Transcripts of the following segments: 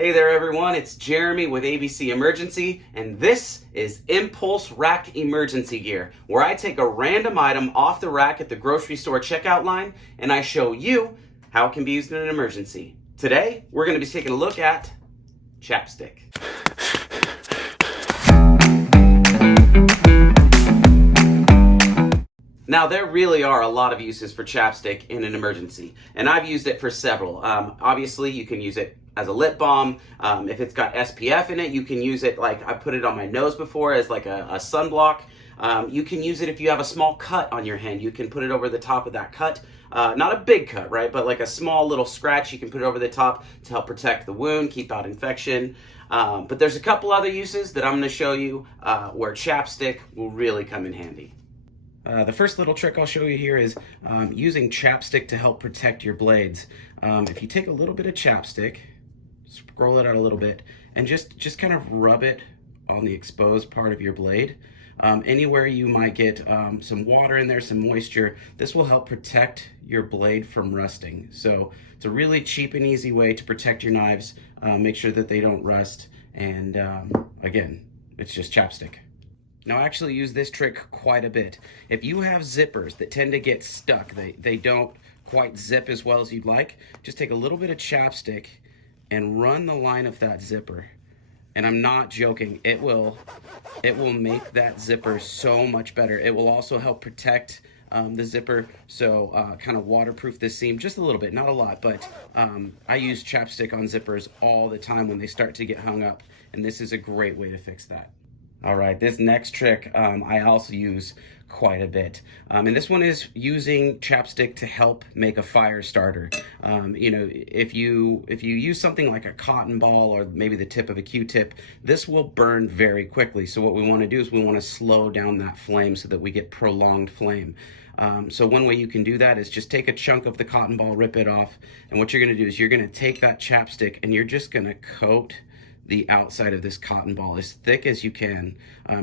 Hey there everyone, it's Jeremy with ABC Emergency, and this is Impulse Rack Emergency Gear, where I take a random item off the rack at the grocery store checkout line and I show you how it can be used in an emergency. Today, we're going to be taking a look at CHAPSTICK. Now, there really are a lot of uses for CHAPSTICK in an emergency, and I've used it for several. Obviously, you can use it as a lip balm. If it's got SPF in it, you can use it like I put it on my nose before as like a sunblock. You can use it if you have a small cut on your hand. You can put it over the top of that cut. Not a big cut, right? But like a small little scratch, you can put it over the top to help protect the wound, keep out infection. But there's a couple other uses that I'm going to show you where CHAPSTICK will really come in handy. The first little trick I'll show you here is using CHAPSTICK to help protect your blades. If you take a little bit of CHAPSTICK, scroll it out a little bit, and just kind of rub it on the exposed part of your blade. Anywhere you might get some water in there, some moisture, this will help protect your blade from rusting. So it's a really cheap and easy way to protect your knives, make sure that they don't rust, and again, it's just CHAPSTICK. Now, I actually use this trick quite a bit. If you have zippers that tend to get stuck, they don't quite zip as well as you'd like, just take a little bit of CHAPSTICK and run the line of that zipper. And I'm not joking, it will make that zipper so much better. It will also help protect the zipper, so kind of waterproof this seam just a little bit, not a lot, but I use CHAPSTICK on zippers all the time when they start to get hung up, and this is a great way to fix that. All right, this next trick I also use quite a bit. And this one is using CHAPSTICK to help make a fire starter. You know, if you use something like a cotton ball or maybe the tip of a Q-tip, this will burn very quickly. So what we want to do is we want to slow down that flame so that we get prolonged flame. So one way you can do that is just take a chunk of the cotton ball, rip it off, and what you're going to do is you're going to take that CHAPSTICK and you're just going to coat the outside of this cotton ball as thick as you can.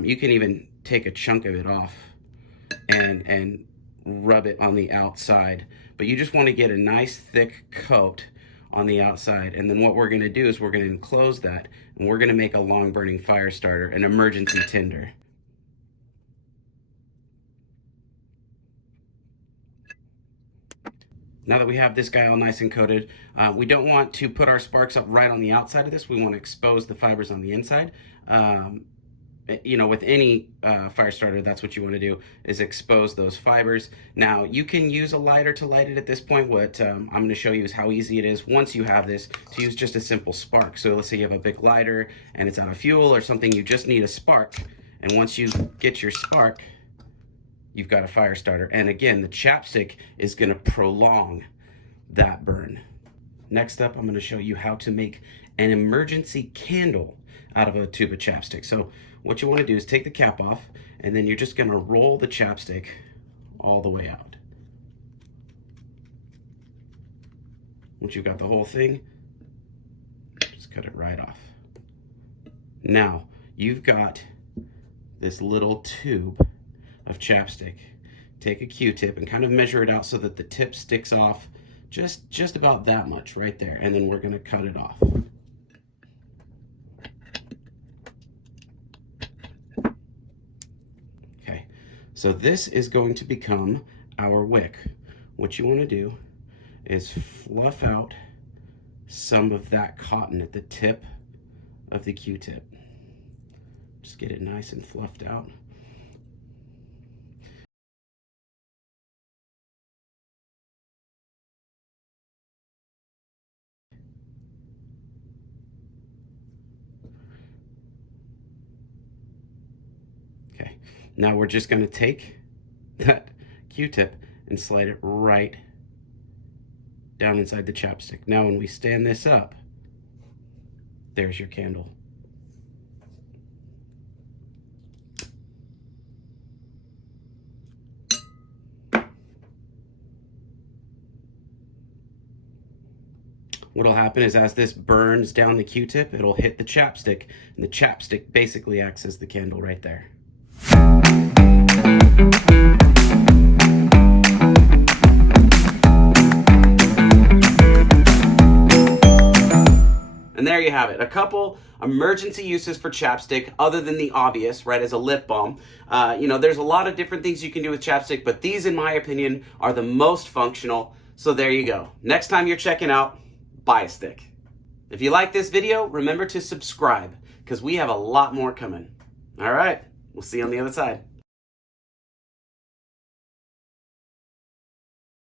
You can even take a chunk of it off and rub it on the outside, but you just want to get a nice thick coat on the outside. And then what we're going to do is we're going to enclose that, and we're going to make a long burning fire starter, an emergency tinder. Now that we have this guy all nice and coated, we don't want to put our sparks up right on the outside of this. We want to expose the fibers on the inside. You know, with any fire starter, that's what you want to do, is expose those fibers. Now, you can use a lighter to light it at this point. What I'm going to show you is how easy it is, once you have this, to use just a simple spark. So let's say you have a big lighter and it's out of fuel or something, you just need a spark. And once you get your spark, you've got a fire starter. And again, the CHAPSTICK is going to prolong that burn. Next up, I'm going to show you how to make an emergency candle out of a tube of CHAPSTICK. So what you want to do is take the cap off, and then you're just going to roll the CHAPSTICK all the way out. Once you've got the whole thing, just cut it right off. Now, you've got this little tube of CHAPSTICK. Take a Q-tip and kind of measure it out so that the tip sticks off just about that much right there, and then we're going to cut it off. Okay, so this is going to become our wick. What you want to do is fluff out some of that cotton at the tip of the Q-tip. Just get it nice and fluffed out. Okay, now we're just going to take that Q-tip and slide it right down inside the CHAPSTICK. Now when we stand this up, there's your candle. What'll happen is as this burns down the Q-tip, it'll hit the CHAPSTICK, and the CHAPSTICK basically acts as the candle right there. And there you have it. A couple emergency uses for chapstick other than the obvious, right, as a lip balm. There's a lot of different things you can do with chapstick, but these, in my opinion, are the most functional. So there you go. Next time you're checking out, buy a stick. If you like this video, remember to subscribe because we have a lot more coming. All right, we'll see you on the other side.